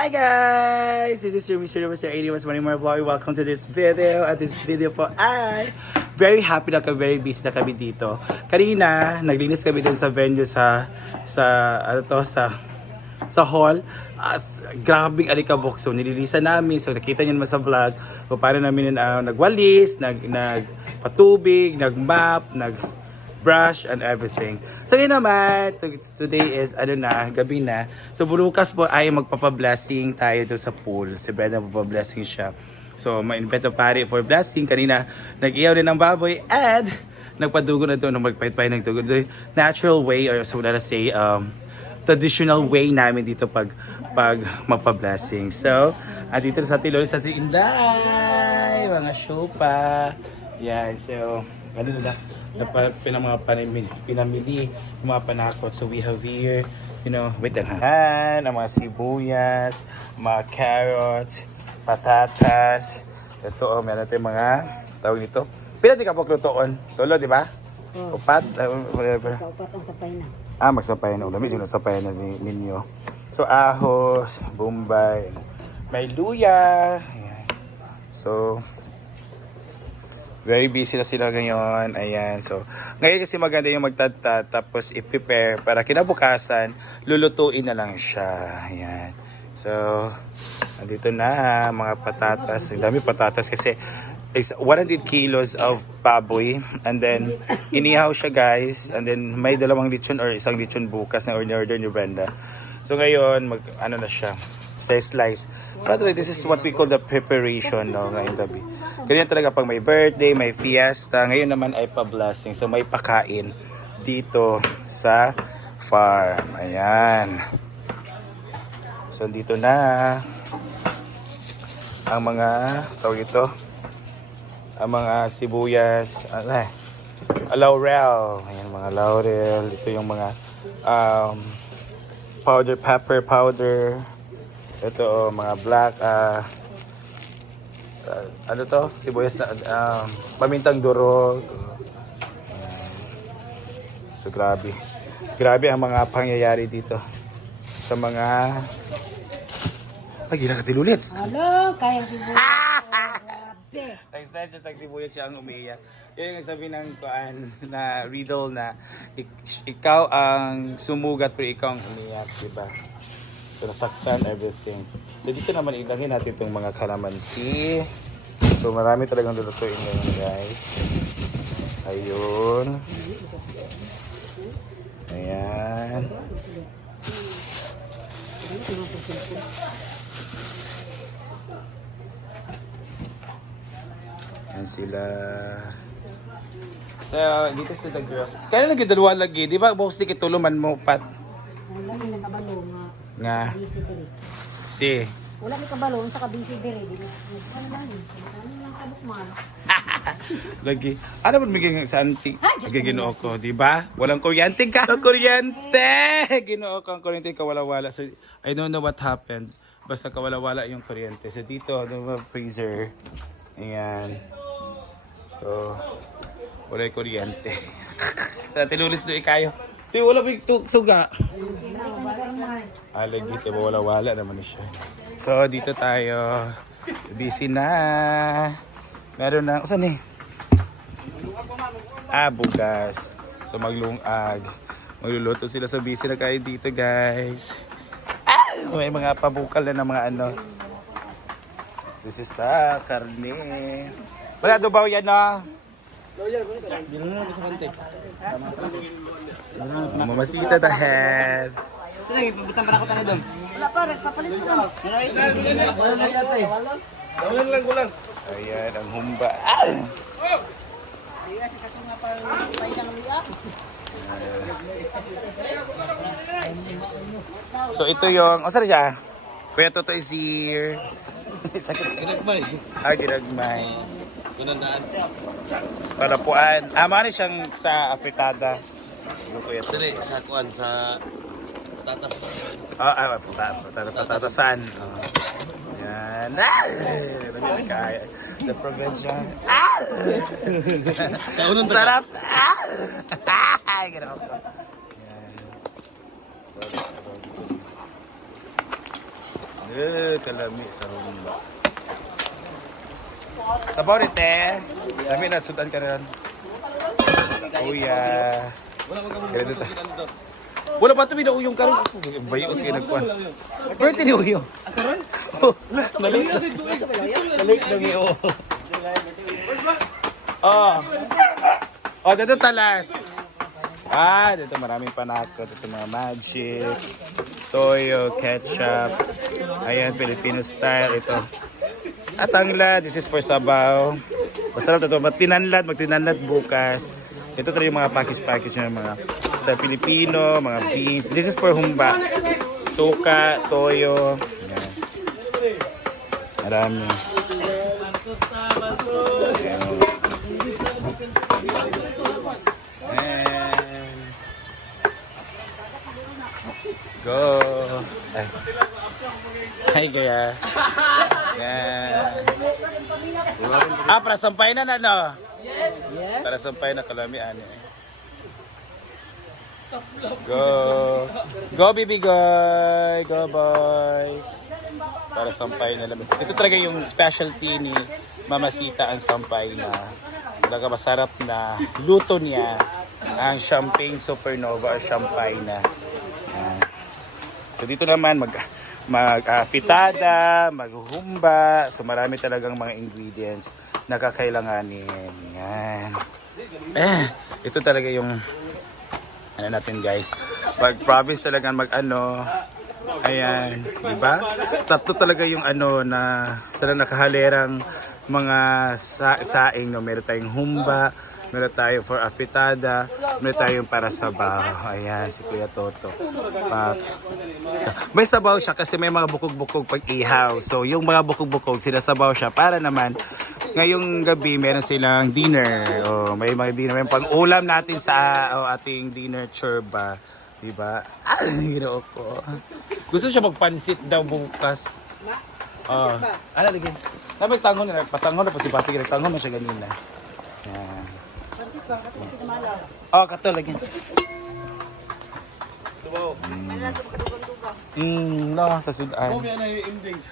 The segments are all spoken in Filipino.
Hi guys! This is your Mr. Mr. 81 Money More Vlog. Welcome to this video. At this video po ay very happy na kami, very busy na kami dito. Kanina, naglinis kami dun sa venue sa sa ano to sa sa hall. As, grabing alikabok. So, nililisan namin. So, nakita niyo naman sa vlog kung paano namin uh, nagwalis, nag, nagpatubig, nagmap, nag brush and everything. So yun naman, to- today is ano na, gabi na. So bukas po ay magpapa-blessing tayo doon sa pool. Si Brenda magpa-blessing siya. So ma-invite pare for blessing. Kanina nag-iyaw rin ng baboy and nagpadugo na doon, magpahit-pahit ng dugo. The natural way or so let's say um, traditional way namin dito pag pag magpa-blessing. So, at dito sa Tilol sa si Inday, mga show pa. Yan, so, ano na na pa, pinamili, yung mga panakot. So, we have here, you know, wait lang ha. Ang mga sibuyas, mga carrots, patatas. Ito, oh, meron tayong mga, tawag nito. Pila di ka po klutoon? Tulo, di ba? Oh. Upat, uh, whatever. Kaupat ang sapay na. Ah, magsapay na ulam. Medyo nasapay na ni- ninyo. So, ahos, bombay, may luya. Ayan. So, very busy na sila ngayon. Ayan. So, ngayon kasi maganda yung magtata tapos i-prepare para kinabukasan, lulutuin na lang siya. Ayan. So, andito na mga patatas. Ang dami patatas kasi is 100 kilos of baboy and then inihaw siya guys and then may dalawang lechon or isang lechon bukas na order ni Brenda. So ngayon mag ano na siya slice slice. Brother, this is what we call the preparation no ngayong gabi. Ganyan talaga pag may birthday, may fiesta, ngayon naman ay pa-blessing. So may pakain dito sa farm. Ayan. So dito na ang mga tawag ito ang mga sibuyas, ano eh, laurel, ayan mga laurel, ito yung mga um, powder pepper powder, ito oh, mga black, ah, ah, ano to, sibuyas na, um, pamintang durog, so grabe, grabe ang mga pangyayari dito sa mga, ay, gila ka tilulits. Alo, kaya si Grabe. Extension tag sibuyas siya ang umiiyak. Yun yung sabi ng kuan na riddle na ik- ikaw ang sumugat pero ikaw ang umiiyak, di ba? So nasaktan everything. So dito naman ilagay natin itong mga kalamansi. So marami talagang lulutuin ngayon guys. Ayun. Ayan. Yan sila. So, dito sa The Girls. Kaya lagi dalawa lagi, di ba? Boss, di kituluman mo, Pat. Nga. Si. Wala may kabalo, sa busy diri. Di Ano lang? Ano lang kabukman? Lagi. Ano ba magiging sa? Ay, Diyos ko. Ginoo ko, di ba? Walang kuryente ka. Walang kuryente! Ginoo ko ang kuryente kawala-wala. So, I don't know what happened. Basta kawala-wala yung kuryente. So, dito, ano ba, freezer. Ayan. So, wala yung kuryente. sa tinulis do ikayo. Di, wala may tuk- suga. Ah, lagi dito, wala-wala naman siya. So, dito tayo. Busy na. Meron na, saan eh? Ah, bugas. So, maglungag. Magluluto sila sa busy na kayo dito, guys. Ah, may mga pabukal na ng mga ano. This is the karne. Wala daw yan, no? Mamasita the head. Ayan, ang humba. Ah! So ito yung, o saan siya? Kuya Toto is here. Ginagmay. Ah, ginagmay. Kunandaan. Para puan. Ah, mga siyang sa Afritada. Yung Kuya Toto. Dili, sa kuan, sa tatas. Ah, ah, pata, pata, patatasan. Oh. Yan. Ah! Kaya? The provincial. Ah! Sarap! Ah! Ay, ganun ako. Eh, kalami sa rumba. Sabaw rin, te. Kami na, sudan ka rin. Kuya. Wala man kamo Ganito ta. dito. Wala pa ito, binaunyong karon. Bayot kayo nagkuhan. Birthday ni Uyo. Oh, Nalik Nalik na niyo. Oh. Oh, dito talas. Ah, dito maraming panakot. Dito mga magic, toyo, ketchup. Ayan, Filipino style. Ito. At ang lad, this is for sabaw. Masarap ito. Magtinanlad, magtinanlad bukas. Ito talaga yung mga package-package ng mga style Filipino, mga beans. This is for humba. Suka, toyo. Ayan. Marami. Ayan. Go! Ay. Ay, gaya. Yan. Ah, para sampay na na, no? Yes. Para sampay na kalami, ano. Go. Go, baby goy. Go, boys. Para sampay na lang. Ito talaga yung specialty ni Mama Sita ang sampay na talaga masarap na luto niya ang champagne supernova or champagne na. So dito naman mag mag ah, maghumba. So marami talagang mga ingredients na kakailanganin. Yan. Eh, ito talaga yung ano natin guys. Pag province talaga mag ano, ayan, di ba? Tatlo talaga yung ano na sila nakahalerang mga sa saing no. Meron tayong humba, meron tayo for afitada, meron tayong para sabaw. Ayan, si Kuya Toto. Pak. May sabaw siya kasi may mga bukog-bukog pag ihaw. So yung mga bukog-bukog, sinasabaw siya para naman ngayong gabi meron silang dinner. O may mga dinner, may pang ulam natin sa o, ating dinner churba. Di ba? Ah, ginoo ko. Gusto siya magpansit daw bukas. Oh. Ano lagi? Sabi tangon na, patangon na pa si Papi, tangon na siya ganina. Yan. Oh, kato lagi. Mm, no, sa sudan.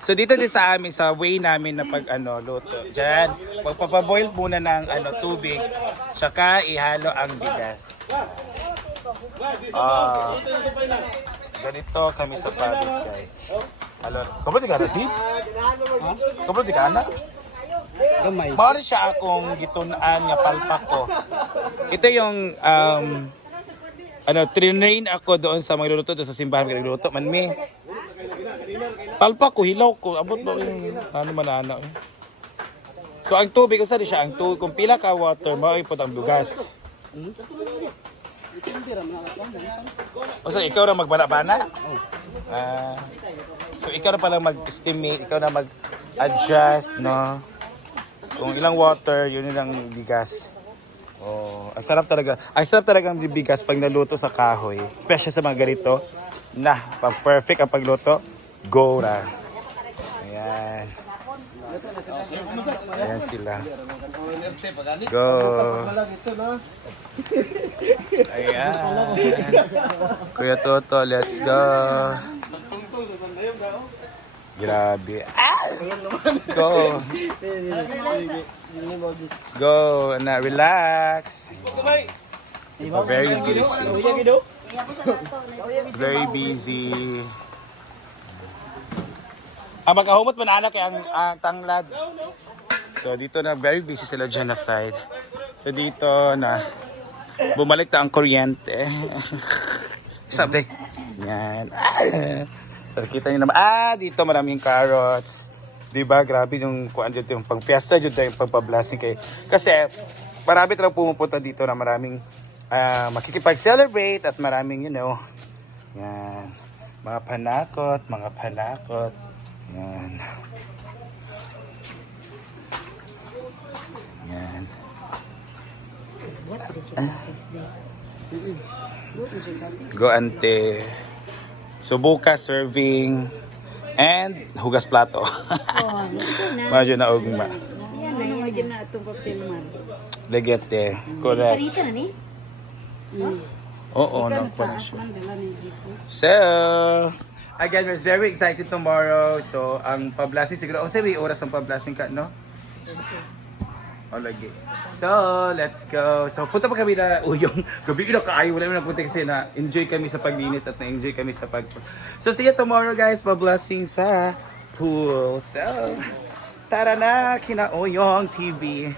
So dito din sa amin, sa way namin na pag ano, luto. Diyan, magpapaboil muna ng ano, tubig, tsaka ihalo ang bigas. Ah, ganito kami sa province, guys. Halo, kapag ka na, Dib? Kapag ka na? Gamay. Mawari siya akong gitunaan nga palpak ko. Ito yung um, ano, trinain ako doon sa magluluto doon sa simbahan ko nagluluto man mi. Palpak ko, hilaw ko, abot ba yung ano man ano. eh. So ang tubig usa di siya ang tubig kung pila ka water mao ipot ang bugas. O so ikaw na magbana-bana? Ah. so ikaw na pala mag-estimate, ikaw na mag-adjust, no? Kung ilang water, yun ilang bigas. Oh, ang sarap talaga. Ang sarap talaga ng bigas pag naluto sa kahoy. Especially sa mga ganito. Na, pag perfect ang pagluto, go na. Ayan. Ayan sila. Go. Ayan. Kuya Toto, let's go. Grabe. Ah! Go. Go na relax. Oh, very busy. Very busy. Ah, magkahumot mo na anak kay ang, ang tanglad. So dito na very busy sila dyan na side. So dito na bumalik na ang kuryente. Something. Yan. So kita niyo naman. Ah, dito maraming carrots. 'Di ba? Grabe yung kuan dito yung pangpiesta jud yung pagpa-blessing kay kasi marami talagang pumupunta dito na maraming ah, makikipag-celebrate at maraming you know. Yan. Mga panakot, mga panakot. Yan. Yan. Go ante. So bukas serving and hugas plato. Oh, na. Medyo na na yung lagyan na itong cocktail man. Legete. Correct. Parita na ni? Oo, man, dala ni Zico. So, again, we're very excited tomorrow. So, ang pablasing siguro, oh, sabi, oras ang pablasing ka, no? O, lagi. So, let's go. So, punta pa kami na uyong. Gabi na kaayo. Wala mo na punta kasi na enjoy kami sa paglinis at na-enjoy kami sa pag... So, see you tomorrow, guys. Pa-blessing sa pool. So, tara na, kina Uyong TV.